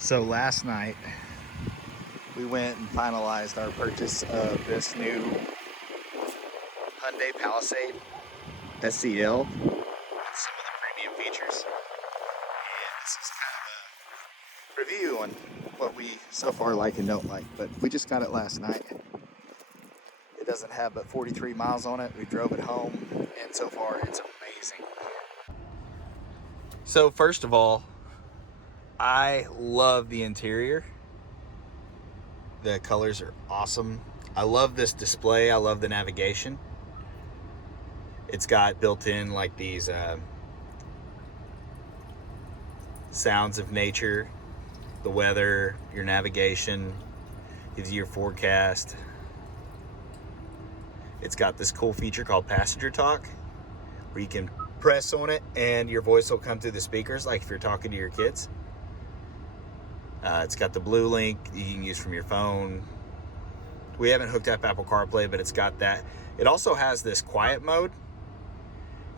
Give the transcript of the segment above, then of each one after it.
So last night we went and finalized our purchase of this new Hyundai Palisade SCL with some of the premium features. And this is kind of a review on what we so far like and don't like. But we just got it last night. It doesn't have but 43 miles on it. We drove it home, and so far it's amazing. So first of all, I love the interior. The colors are awesome. I love this display. I love the navigation. It's got built in like these sounds of nature, the weather, your navigation, gives you your forecast. It's got this cool feature called passenger talk, where you can press on it and your voice will come through the speakers, like if you're talking to your kids. It's got the Blue Link you can use from your phone. We haven't hooked up Apple Carplay, but it's got that. It also has this quiet mode,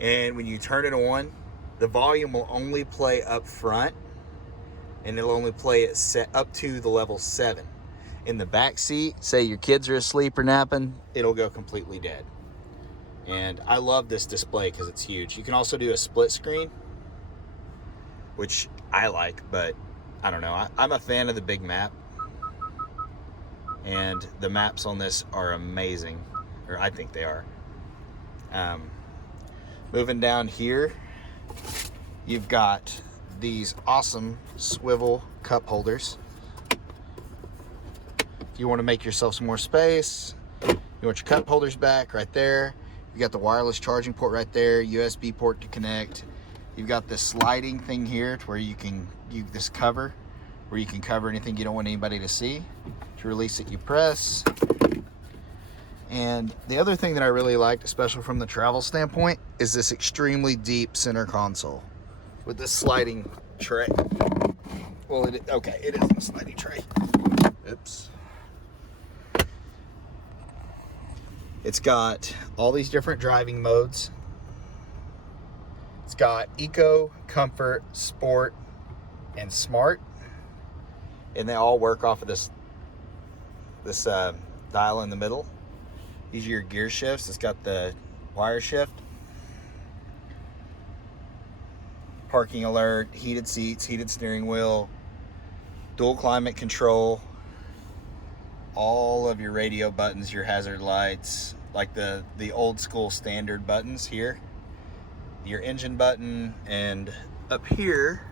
and when you turn it on, the volume will only play up front, and it'll only play it set up to the level 7. In the back seat, say your kids are asleep or napping, it'll go completely dead. And I love this display because it's huge. You can also do a split screen, which I like, but I don't know. I'm a fan of the big map, and the maps on this are amazing, or I think they are. Moving down here, you've got these awesome Swivel Cup Holders. If you want to make yourself some more space, you want your cup holders back right there. You got the wireless charging port right there, USB port to connect. You've got this sliding thing here to where you can use this cover, where you can cover anything you don't want anybody to see. To release it, you press. And the other thing that I really liked, especially from the travel standpoint, is this extremely deep center console with this sliding tray. Well, it isn't a sliding tray. Oops. It's got all these different driving modes. It's got Eco, Comfort, Sport, and Smart. And they all work off of this dial in the middle. These are your gear shifts. It's got the wire shift. Parking alert, heated seats, heated steering wheel, dual climate control, all of your radio buttons, your hazard lights, like the old school standard buttons here, your engine button, and up here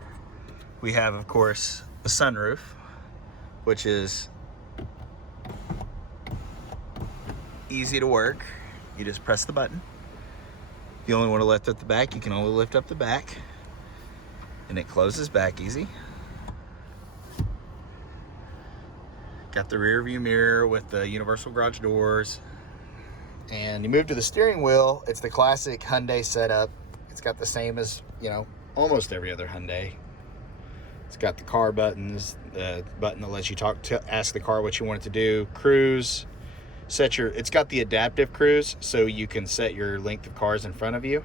we have, of course, a sunroof, which is easy to work. You just press the button. If you only want to lift up the back, you can only lift up the back, and it closes back easy. Got the rear view mirror with the universal garage doors. And you move to the steering wheel, it's the classic Hyundai setup. It's got the same as, almost every other Hyundai. It's got the car buttons, the button that lets you ask the car what you want it to do, cruise, it's got the adaptive cruise, so you can set your length of cars in front of you.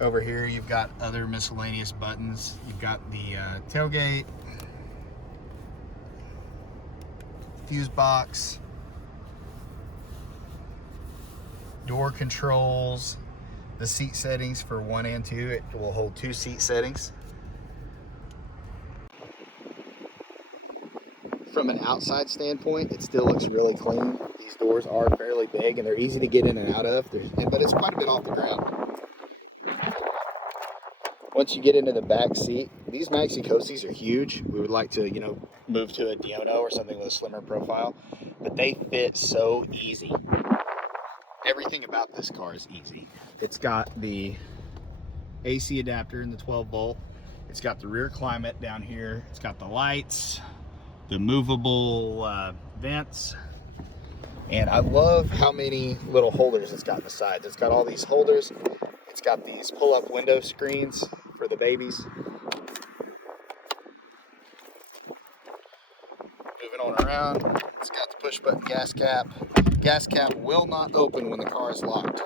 Over here, you've got other miscellaneous buttons. You've got the tailgate, fuse box, door controls, the seat settings for 1 and 2. It will hold 2 seat settings. From an outside standpoint, it still looks really clean. These doors are fairly big and they're easy to get in and out of, but it's quite a bit off the ground. Once you get into the back seat, these Maxi Coasties are huge. We would like to, move to a Diono or something with a slimmer profile, but they fit so easy. Everything about this car is easy. It's got the AC adapter in the 12 volt. It's got the rear climate down here. It's got the lights, the movable vents. And I love how many little holders it's got in the sides. It's got all these holders. It's got these pull-up window screens for the babies. Moving on around, it's got the push-button gas cap. Gas cap will not open when the car is locked.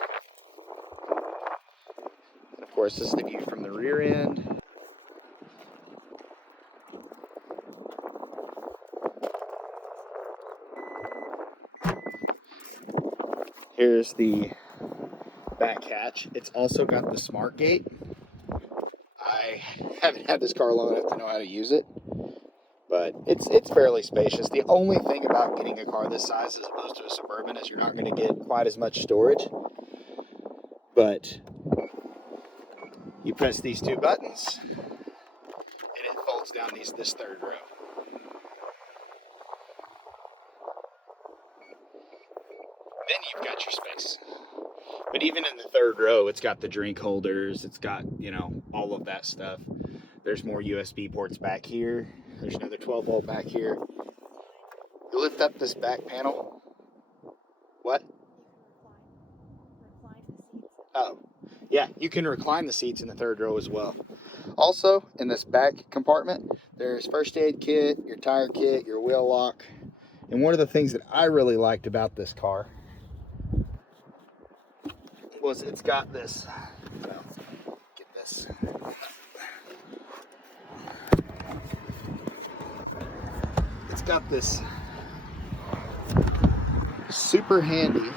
And of course, this is the view from the rear end. Here's the back hatch. It's also got the smart gate. I haven't had this car long enough to know how to use it, but it's fairly spacious. The only thing about getting a car this size as opposed to a Suburban is you're not going to get quite as much storage. But you press these two buttons, and it folds down this third row. Then you've got your space. But even in the third row, it's got the drink holders. It's got, all of that stuff. There's more USB ports back here. There's another 12-volt back here. You lift up this back panel. What? Oh, yeah, you can recline the seats in the third row as well. Also, in this back compartment, there's first aid kit, your tire kit, your wheel lock. And one of the things that I really liked about this car was it's got this, get this. It's got this super handy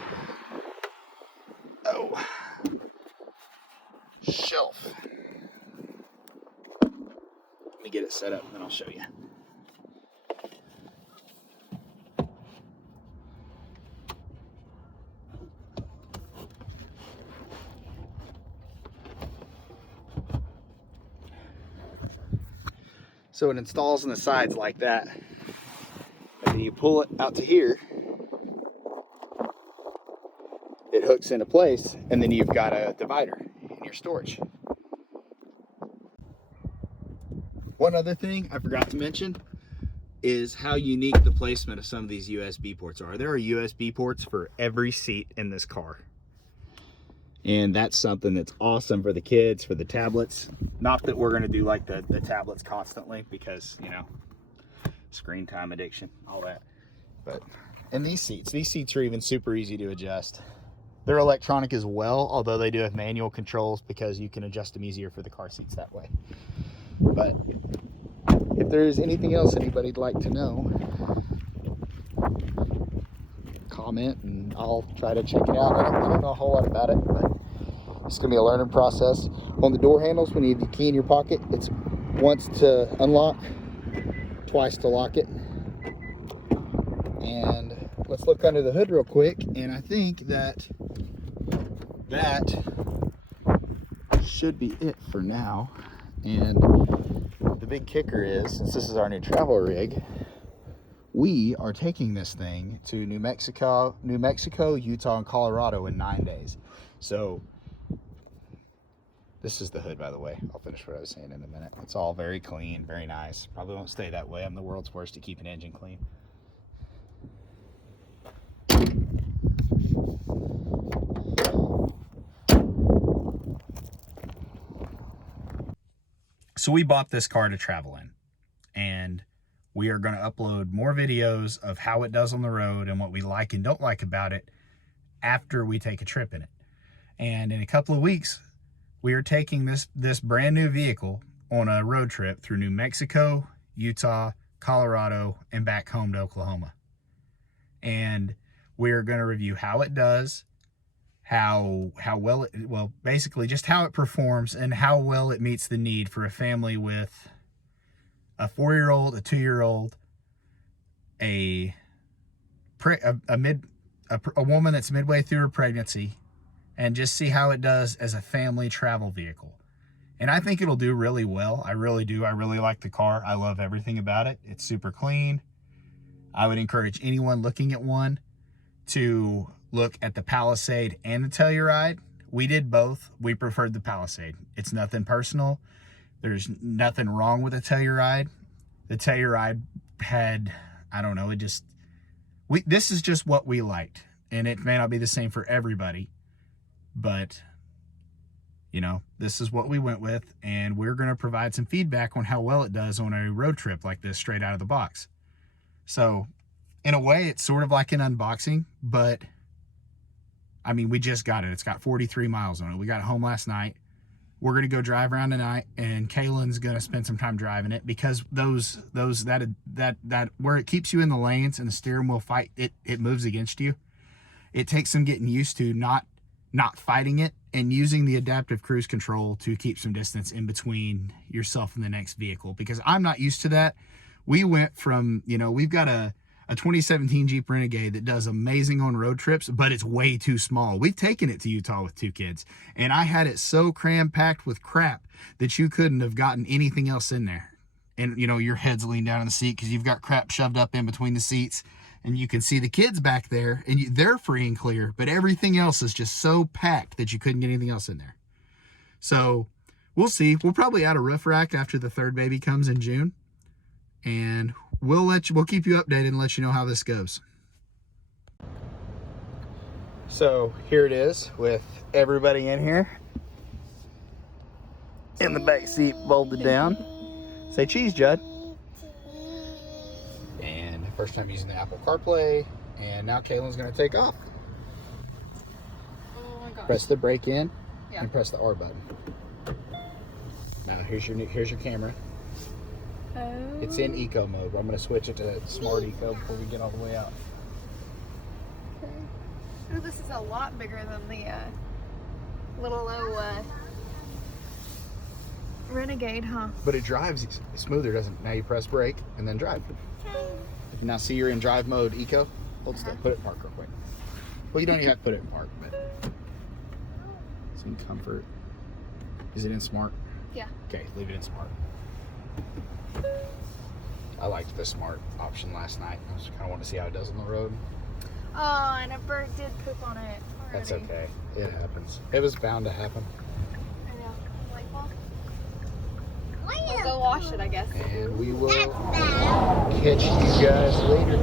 shelf. Let me get it set up and then I'll show you. So it installs on the sides like that, and then you pull it out to here, it hooks into place, and then you've got a divider in your storage. One other thing I forgot to mention is how unique the placement of some of these USB ports are. There are USB ports for every seat in this car. And that's something that's awesome for the kids, for the tablets. Not that we're gonna do like the tablets constantly because, screen time addiction, all that. But, and these seats are even super easy to adjust. They're electronic as well, although they do have manual controls because you can adjust them easier for the car seats that way. But if there's anything else anybody'd like to know, comment and I'll try to check it out. I don't know a whole lot about it, but it's gonna be a learning process. On the door handles, when you have your key in your pocket, it's once to unlock, twice to lock it. And let's look under the hood real quick, and I think that should be it for now. And the big kicker is, since this is our new travel rig, we are taking this thing to New Mexico, Utah, and Colorado in 9 days. So this is the hood, by the way. I'll finish what I was saying in a minute. It's all very clean, very nice. Probably won't stay that way. I'm the world's worst at keeping an engine clean. So we bought this car to travel in, and we are going to upload more videos of how it does on the road and what we like and don't like about it after we take a trip in it. And in a couple of weeks, we are taking this brand new vehicle on a road trip through New Mexico, Utah, Colorado, and back home to Oklahoma. And we're going to review how it does, how well basically just how it performs and how well it meets the need for a family with a 4-year-old, a 2-year-old, a woman that's midway through her pregnancy, and just see how it does as a family travel vehicle. And I think it'll do really well. I really do. I really like the car. I love everything about it. It's super clean. I would encourage anyone looking at one to look at the Palisade and the Telluride. We did both. We preferred the Palisade. It's nothing personal. There's nothing wrong with the Telluride. The Telluride had, I don't know, this is just what we liked. And it may not be the same for everybody, but this is what we went with, and we're going to provide some feedback on how well it does on a road trip like this straight out of the box. So in a way, it's sort of like an unboxing, but I mean, we just got it. It's got 43 miles on it. We got it home last night. We're going to go drive around tonight, and Kaylin's going to spend some time driving it because that where it keeps you in the lanes and the steering wheel it moves against you. it takes some getting used to not fighting it and using the adaptive cruise control to keep some distance in between yourself and the next vehicle, because I'm not used to that. We went from, you know, we've got a 2017 Jeep Renegade that does amazing on road trips, but it's way too small. We've taken it to Utah with 2 kids, and I had it so cram-packed with crap that you couldn't have gotten anything else in there. And, you know, your head's leaned down in the seat because you've got crap shoved up in between the seats, and you can see the kids back there, and they're free and clear, but everything else is just so packed that you couldn't get anything else in there. So we'll see. We'll probably add a roof rack after the 3rd baby comes in June, and we'll keep you updated and let you know how this goes. So here it is with everybody in here. In the back seat, bolted down. Say cheese, Judd. And first time using the Apple Carplay, and now Kaylin's gonna take off. Oh my gosh. Press the brake in, and press the R button. Now here's your camera. Oh. It's in eco mode, but I'm going to switch it to smart eco before we get all the way out. Okay. Ooh, this is a lot bigger than the little old Renegade, huh? But it drives smoother, doesn't it? Now you press brake and then drive. Now see you're in drive mode eco. Hold still. Put it in park real quick. Well, you don't even have to put it in park, but some comfort. Is it in smart? Yeah. Okay, leave it in smart. I liked the smart option last night. I just kind of want to see how it does on the road. Oh, and a bird did poop on it already. That's okay. It happens. It was bound to happen. I know. I'm like, well, we'll go wash it, I guess. And we will catch you guys later.